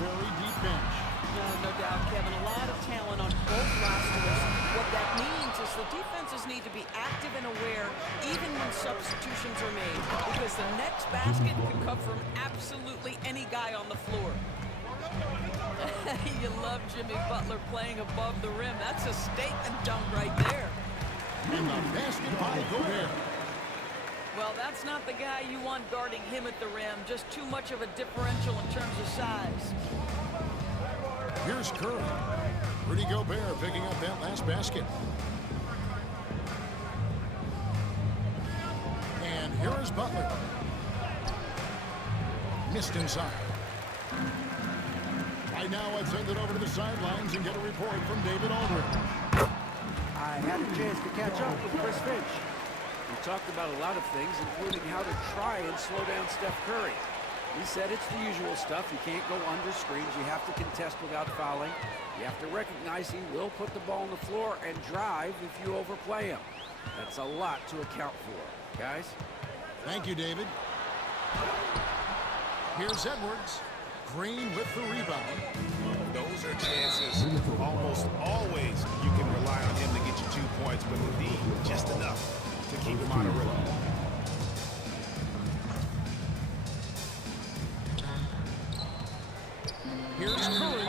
very deep bench. No doubt, Kevin. A lot of talent on both rosters. What that means is the defenses need to be active and aware even when substitutions are made, because the next basket can come from absolutely any guy on the floor. You love Jimmy Butler playing above the rim. That's a statement dunk right there. And the basket by Gobert. Well, that's not the guy you want guarding him at the rim. Just too much of a differential in terms of size. Here's Curry. Rudy Gobert picking up that last basket. And here is Butler. Missed inside. Right now, I'd send it over to the sidelines and get a report from David Aldridge. I had a chance to catch up with Chris Finch. We talked about a lot of things, including how to try and slow down Steph Curry. He said it's the usual stuff. You can't go under screens. You have to contest without fouling. You have to recognize he will put the ball on the floor and drive if you overplay him. That's a lot to account for, guys. Thank you, David. Here's Edwards. Green with the rebound. Those are chances. Almost always you can rely on him to get you 2 points, but indeed just enough to keep him out of rhythm. Here's Curry,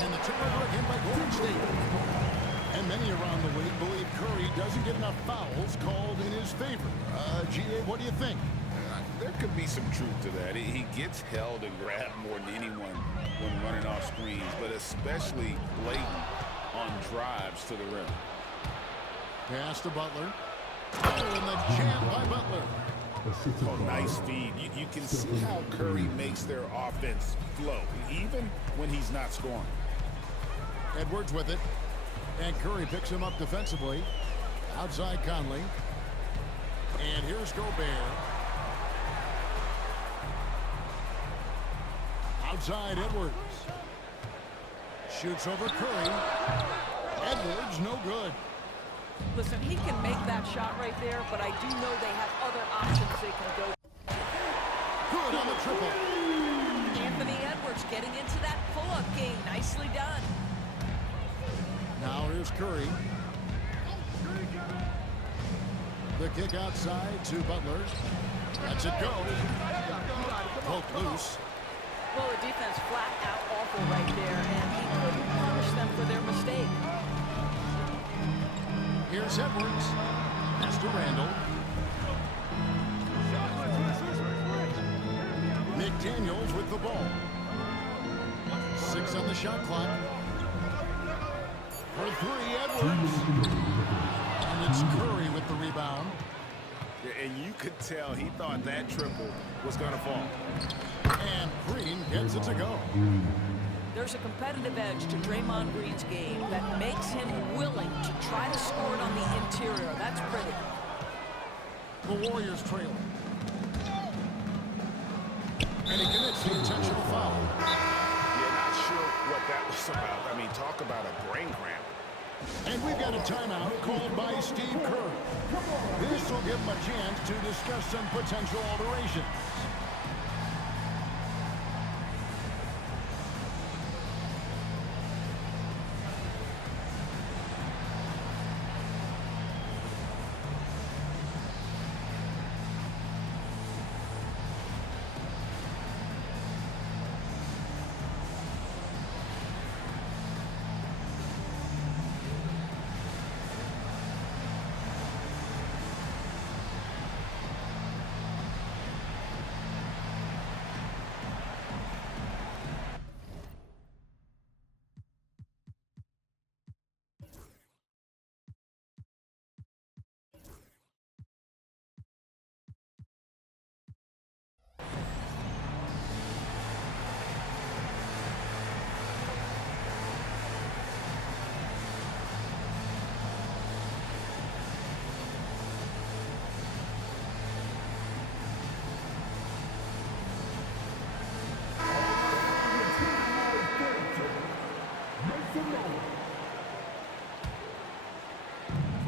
and the turnover again by Golden State. And many around the league believe Curry doesn't get enough fouls called in his favor. G.A., what do you think? There could be some truth to that. He gets held and grabbed more than anyone when running off screens, but especially blatant on drives to the rim. Pass to Butler. Oh, and the jam by Butler. Oh, nice feed. You can see how Curry makes their offense flow, even when he's not scoring. Edwards with it. And Curry picks him up defensively. Outside Conley. And here's Gobert. Outside Edwards. Shoots over Curry. Edwards, no good. Listen, he can make that shot right there, but I do know they have other options they can go. Good on the triple. Anthony Edwards getting into that pull-up game. Nicely done. Now here's Curry. The kick outside to Butler. Lets it go. Poked loose. Well, the defense flat out awful right there, and he couldn't punish them for their mistake. Here's Edwards. Pass to Randall. McDaniels with the ball. 6 on the shot clock. For 3, Edwards. And it's Curry with the rebound. And you could tell he thought that triple was going to fall. And Green gets it to go. There's a competitive edge to Draymond Green's game that makes him willing to try to score it on the interior. That's pretty. The Warriors trail. And he commits the intentional foul. Yeah, not sure what that was about. I mean, talk about a brain cramp. And we've got a timeout called by Steve Kerr. This will give him a chance to discuss some potential alterations.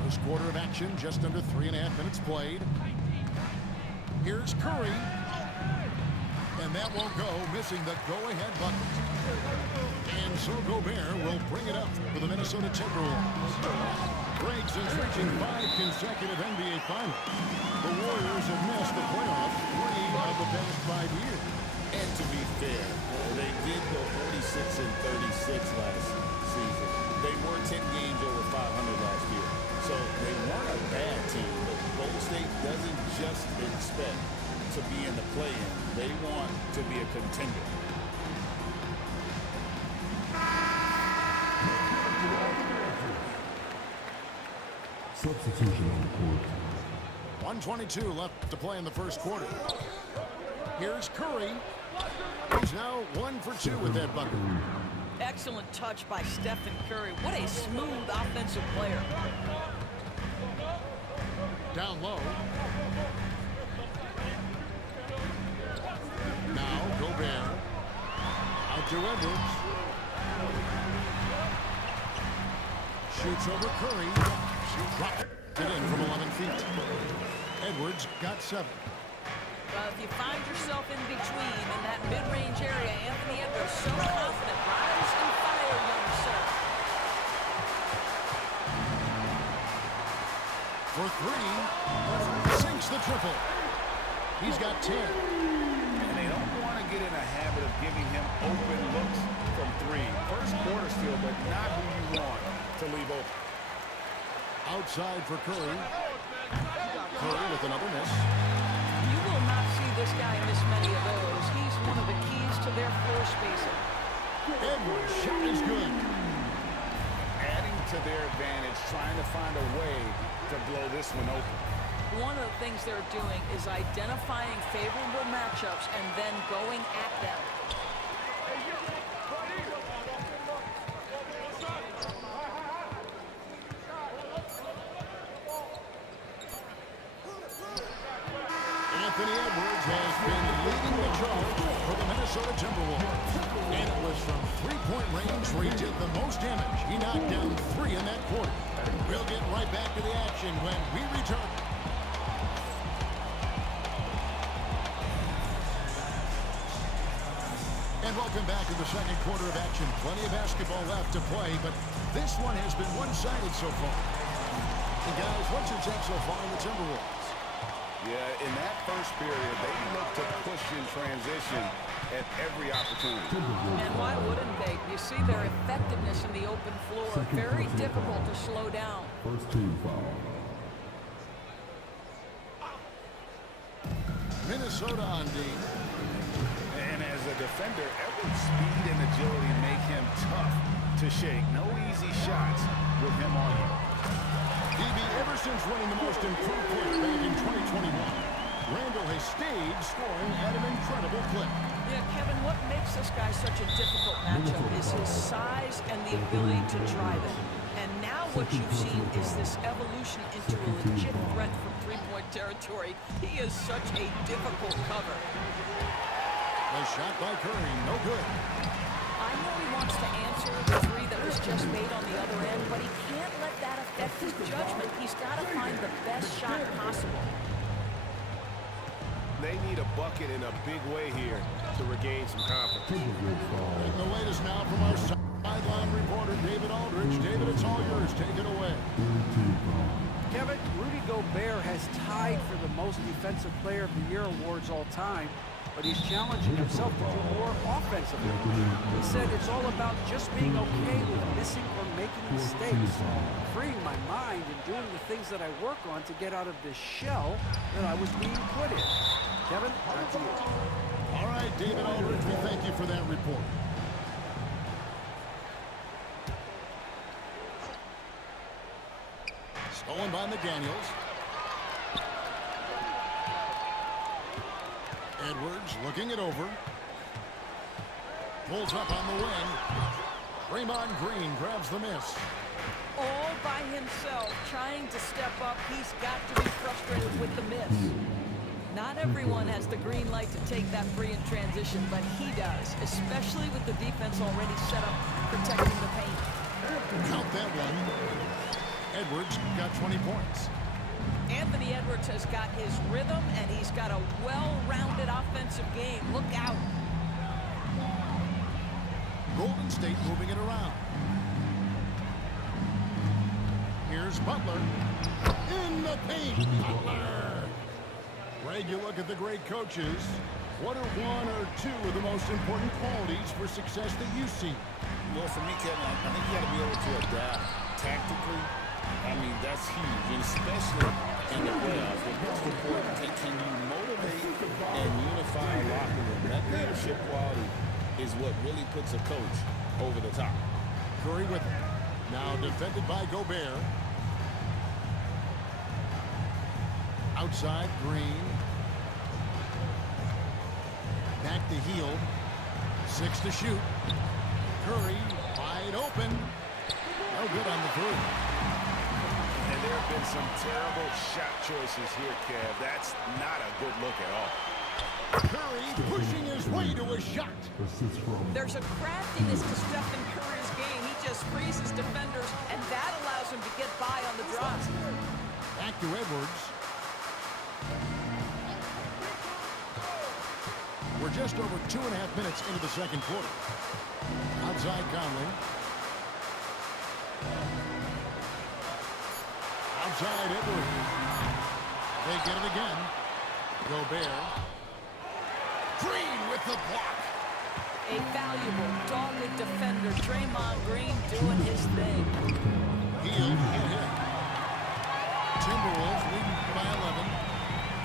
First quarter of action, just under 3.5 minutes played. Here's Curry. And that won't go, missing the go-ahead bucket. So Gobert will bring it up for the Minnesota Timberwolves. Breaks is reaching 5 consecutive NBA Finals. The Warriors have missed the playoffs 3 of the past 5 years. And to be fair, they did go 46 and 36 last season. They were 10 games over 500 last year. So they weren't a bad team, but Golden State doesn't just expect to be in the play-in. They want to be a contender. Substitution on the court. 1:22 left to play in the first quarter. Here's Curry. He's now 1 for 2 with that bucket. Excellent touch by Stephen Curry. What a smooth offensive player. Down low. Now Gobert. Out to Edwards. Shoots over Curry. Dropped it in from 11 feet. Edwards got 7. If you find yourself in between in that mid-range area, Anthony Edwards so confident. Rise and fire, young sir. For 3. Sinks the triple. He's got 10. And they don't want to get in a habit of giving him open looks from 3. First quarter still, but not who you want to leave open. Outside for Curry. Curry with another miss. You will not see this guy miss many of those. He's one of the keys to their floor spacing. Edwards' shot is good. Adding to their advantage, trying to find a way to blow this one open. One of the things they're doing is identifying favorable matchups and then going at them. Anthony Edwards has been leading the charge for the Minnesota Timberwolves. And it was from three-point range where he did the most damage. He knocked down 3 in that quarter. We'll get right back to the action when we return. And welcome back to the second quarter of action. Plenty of basketball left to play, but this one has been one-sided so far. And guys, what's your take so far on the Timberwolves? Yeah, in that first period, they looked to push in transition at every opportunity. And why wouldn't they? You see their effectiveness in the open floor. Very difficult to slow down. First team foul. Minnesota on D. And as a defender, Edwards' speed and agility make him tough to shake. No easy shots with him on you. DB, ever since winning the most improved player back in 2021, Randall has stayed scoring at an incredible clip. Yeah, Kevin, what makes this guy such a difficult matchup is his size and the ability to drive it. And now what you've seen is this evolution into a legit threat from three-point territory. He is such a difficult cover. A shot by Curry, no good. I know he wants to answer the 3 that was just made on the other end, but he can't let that affect his judgment. He's got to find the best shot possible. They need a bucket in a big way here to regain some confidence. Taking the latest now from our sideline reporter, David Aldridge. David, it's all yours. Take it away. Kevin, Rudy Gobert has tied for the most Defensive Player of the Year awards all time, but he's challenging himself to do more offensively. He said it's all about just being okay with missing or making mistakes, freeing my mind and doing the things that I work on to get out of this shell that I was being put in. Kevin, back to you. All right, David Aldridge, we thank you for that report. Stolen by McDaniels. Edwards looking it over. Pulls up on the wing. Draymond Green grabs the miss. All by himself, trying to step up. He's got to be frustrated with the miss. Not everyone has the green light to take that free in transition, but he does, especially with the defense already set up, protecting the paint. Count that one. Edwards got 20 points. Anthony Edwards has got his rhythm, and he's got a well-rounded offensive game. Look out. Golden State moving it around. Here's Butler. In the paint. Butler. Greg, you look at the great coaches. What are one or two of the most important qualities for success that you see? Well, for me, Kevin, I think you got to be able to adapt tactically. I mean, that's huge, and especially in the playoffs. But most important, can you motivate and unify a locker room? That leadership quality is what really puts a coach over the top. Curry with it. Now defended by Gobert. Outside, Green. Back to Hield. 6 to shoot. Curry wide open. No good on the three. And there have been some terrible shot choices here, Kev. That's not a good look at all. Curry pushing his way to a shot. There's a craftiness to Stephen Curry's game. He just freezes defenders, and that allows him to get by on the drops. Back to Edwards. We're just over 2.5 minutes into the second quarter. Outside Conley. Outside Edwards. They get it again. Gobert. Green with the block. A valuable, dogged defender, Draymond Green doing his thing. Hield hit. Timberwolves leading by 11.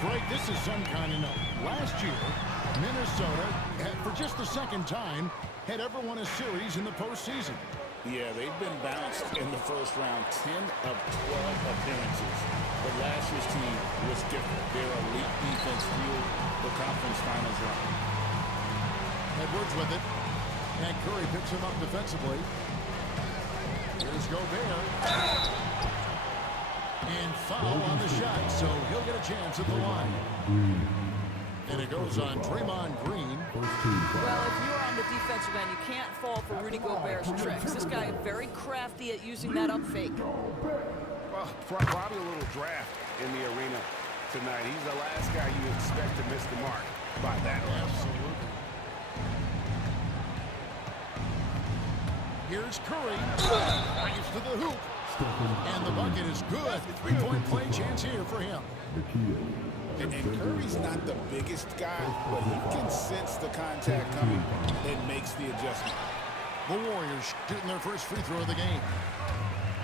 Greg, this is some kind of note. Last year, Minnesota, for just the second time, had ever won a series in the postseason. Yeah, they've been bounced in the first round 10 of 12 appearances. But last year's team was different. Their elite defense fueled the conference finals run. Edwards with it. And Curry picks him up defensively. Here's Gobert. And foul on the shot, so he'll get a chance at the line. And it goes on Draymond Green. Well, if you're on the defensive end, you can't fall for Rudy Gobert's tricks. This guy is very crafty at using that up fake. Well, probably a little draft in the arena tonight. He's the last guy you expect to miss the mark by that much. Absolutely. Here's Curry. Drives to the hoop. And the bucket is good. 3-point play chance here for him. And Curry's not the biggest guy, but he can sense the contact coming and makes the adjustment. The Warriors shooting their first free throw of the game.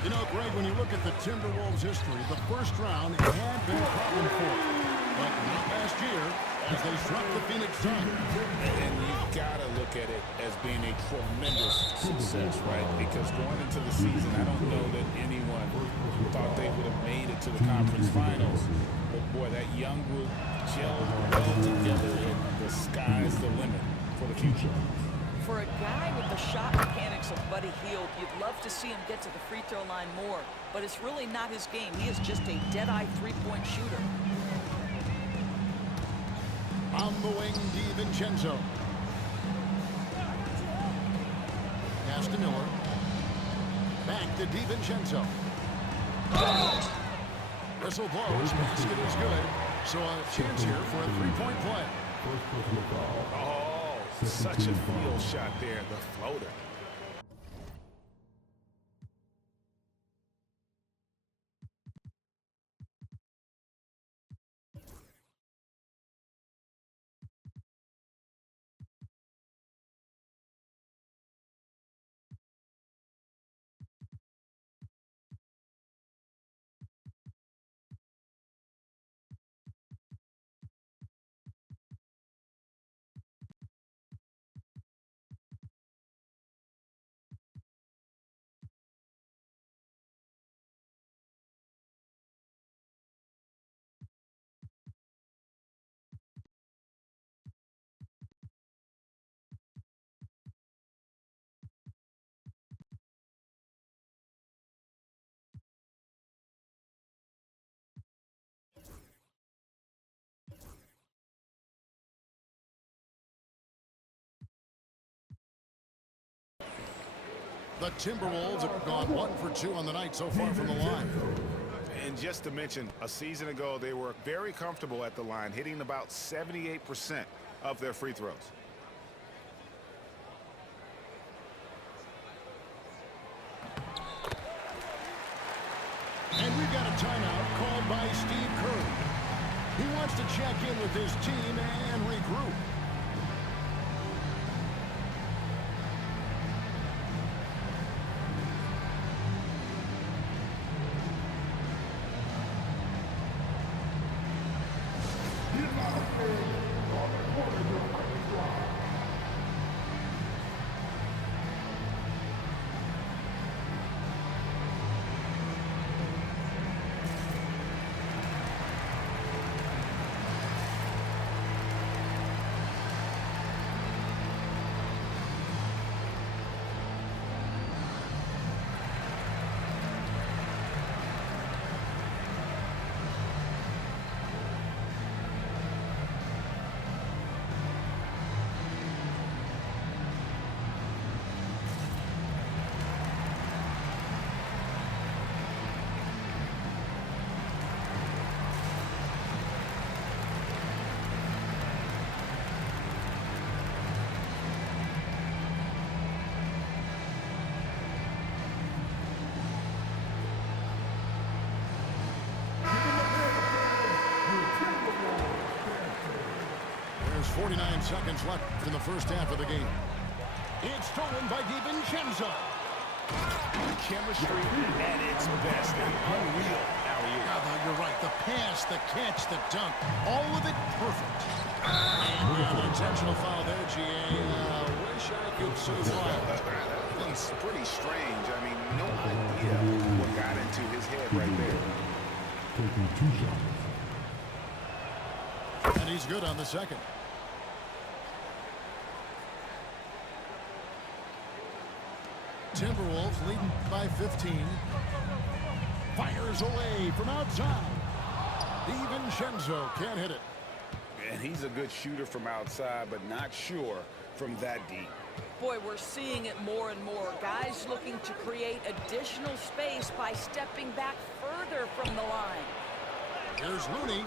You know, Greg, when you look at the Timberwolves' history, the first round had been a problem for them. But not last year, as they swept the Phoenix Suns. And you've got to look at it as being a tremendous success, right? Because going into the season, I don't know that anyone thought they would have made it to the conference finals. But boy, that young group gelled well together, and the sky's the limit for the future. For a guy with the shot mechanics of Buddy Hield, you'd love to see him get to the free throw line more. But it's really not his game. He is just a dead-eye three-point shooter. On the wing, DiVincenzo. Pass to Miller. Back to DiVincenzo. Whistle blows. Basket is good. So a chance here for a three-point play. Oh, such a field shot there, the floater. The Timberwolves have gone 1 for 2 on the night so far from the line. And just to mention, a season ago, they were very comfortable at the line, hitting about 78% of their free throws. timeout called by Steve Kerr. He wants to check in with his team and regroup. There's 49 seconds left in the first half of the game. It's stolen by DiVincenzo. Chemistry at its best. An unreal alley-oop. You're right. The pass, the catch, the dunk, all of it perfect. And an intentional foul there, GA. Wish I could say why. That's pretty strange. I mean, no idea what got into his head right there. Taking 2 shots. And he's good on the second. Timberwolves leading by 15. Fires away from outside. DiVincenzo can't hit it. And he's a good shooter from outside, but not sure from that deep. Boy, we're seeing it more and more. Guys looking to create additional space by stepping back further from the line. Here's Looney.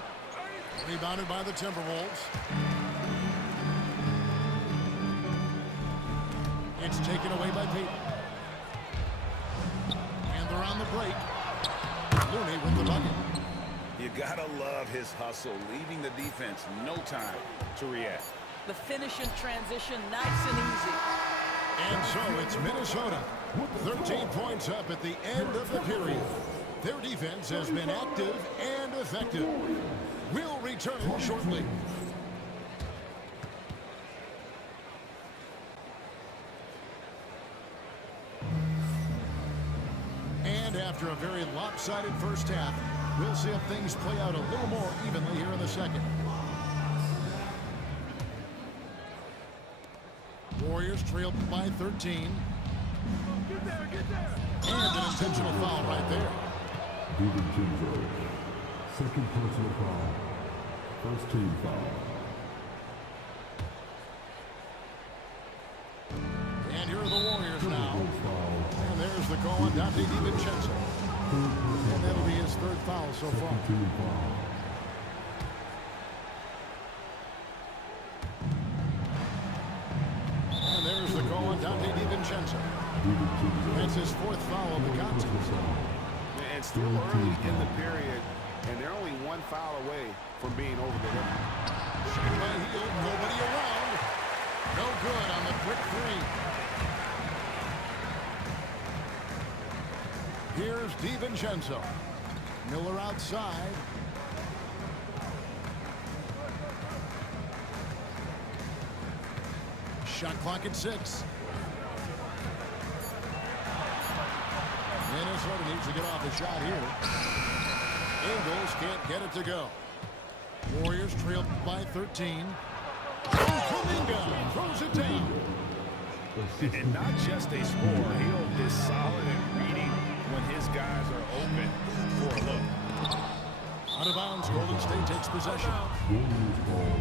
Rebounded by the Timberwolves. It's taken away by Peyton. And they're on the break. Looney with the bucket. You gotta love his hustle, leaving the defense no time to react. The finish in transition, nice and easy. And so it's Minnesota. 13 points up at the end of the period. Their defense has been active and effective. We'll return shortly. And after a very lopsided first half, we'll see if things play out a little more evenly here in the second. Warriors trailed by 13. And an intentional foul right there. DiVincenzo. Second personal foul. First team foul. And here are the Warriors now. And there's the call on Dante DiVincenzo. And that'll be his 3rd foul so far. Second team foul. And there's the call on Dante DiVincenzo. That's his 4th foul of the contest. And still early in the period, and they're only 1 foul away from being over the limit. Shot by Hield, nobody around. No good on the quick 3. Here's DiVincenzo. Miller outside. Shot clock at 6. Minnesota needs to get off a shot here. Ingles can't get it to go. Warriors trailed by 13. Kuminga throws it down. And not just a scorer, Hield is solid in reading when his guys are open for a look. Out of bounds, Golden State takes possession. Warriors ball.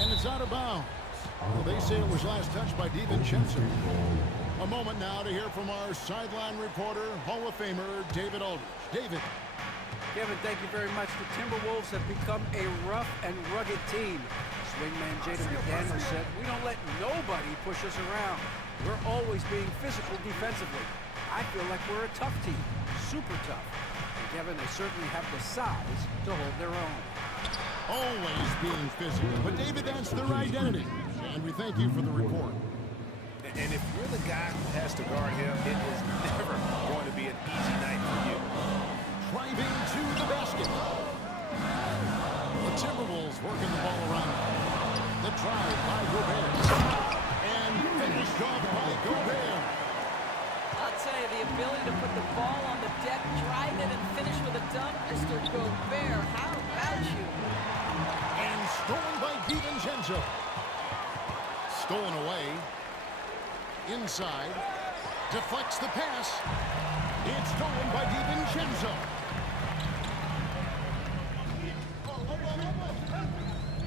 And it's out of bounds. Well, they say it was last touched by DiVincenzo. A moment now to hear from our sideline reporter, Hall of Famer David Aldridge. David. Kevin, thank you very much. The Timberwolves have become a rough and rugged team. Swingman Jaden McDaniels said, "We don't let nobody push us around. We're always being physical defensively. I feel like we're a tough team, super tough." And Kevin, they certainly have the size to hold their own. Always being physical. But, David, that's their identity. And we thank you for the report. And if you're the guy who has to guard him, it is never going to be an easy night for you. Driving to the basket. The Timberwolves working the ball around. The drive by Gobert. And finished off by Gobert. I'll tell you, the ability to put the ball on the deck, drive it, and finish with a dunk. Mr. Gobert, how about you? And stolen by DiVincenzo. Stolen away. Inside. Deflects the pass. It's stolen by DiVincenzo.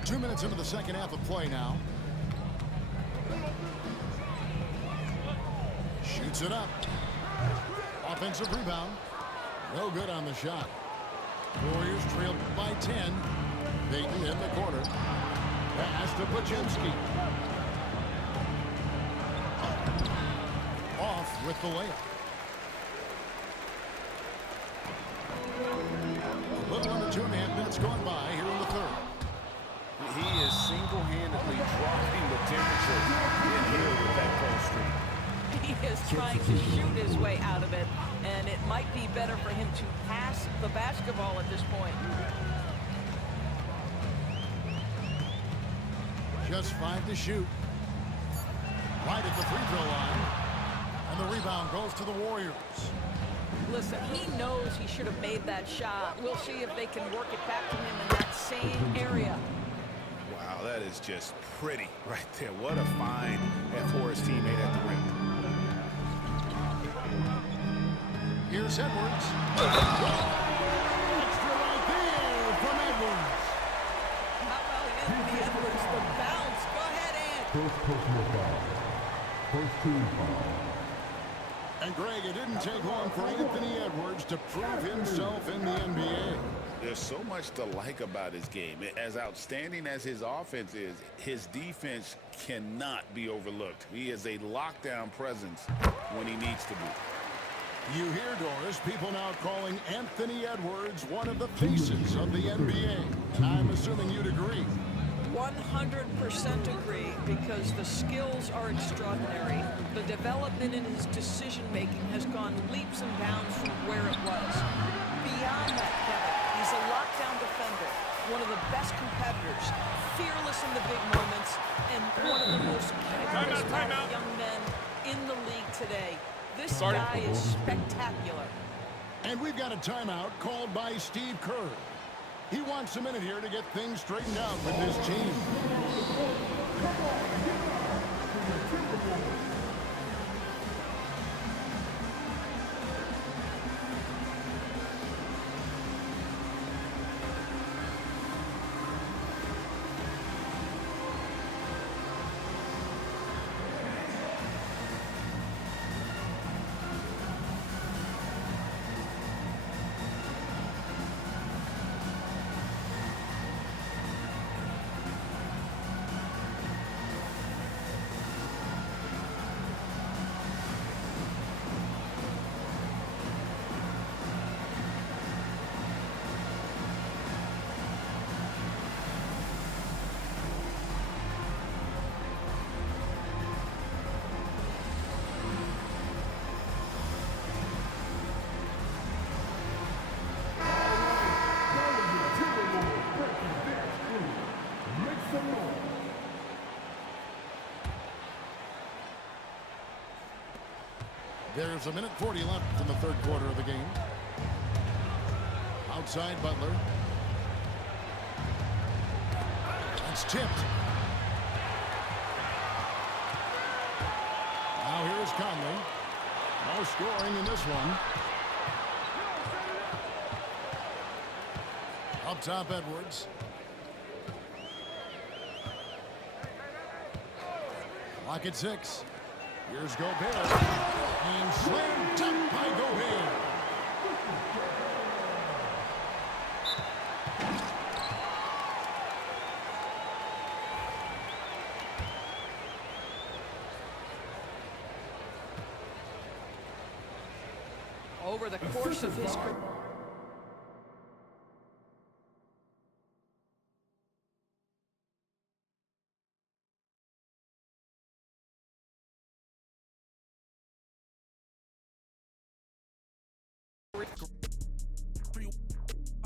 2 minutes into the second half of play now. Shoots it up. Offensive rebound. No good on the shot. Warriors trailed by 10. Payton in the corner. Pass to Pajemski. Off with the layup. A little under 2.5 minutes gone by here in the third. He is single-handedly dropping the temperature in here with that cold streak. He is trying to shoot his way out of it, and it might be better for him to pass the basketball at this point. Just 5 to shoot. Right at the free throw line. And the rebound goes to the Warriors. Listen, he knows he should have made that shot. We'll see if they can work it back to him in that same area. Wow, that is just pretty right there. What a find for his teammate at the rim. Here's Edwards. Extra right there from Edwards. How about Anthony Edwards, the bounce? Go ahead, Ant. First personal foul. First team foul. And Greg, it didn't take long for Anthony Edwards to prove himself in the NBA. There's so much to like about his game. As outstanding as his offense is, his defense cannot be overlooked. He is a lockdown presence when he needs to be. You hear, Doris, people now calling Anthony Edwards one of the faces of the NBA. I'm assuming you'd agree. 100% agree, because the skills are extraordinary. The development in his decision-making has gone leaps and bounds from where it was. Beyond that, Kevin, he's a lockdown defender, one of the best competitors, fearless in the big moments, and one of the most charismatic young men in the league today. This guy is spectacular. And we've got a timeout called by Steve Kerr. He wants a minute here to get things straightened out with his team. There's a minute 40 left in the third quarter of the game. Outside Butler. It's tipped. Now here's Conley. No scoring in this one. Up top, Edwards. Clock at 6. Here's Gobert. And slam dunk by Gobert. over the course of his career.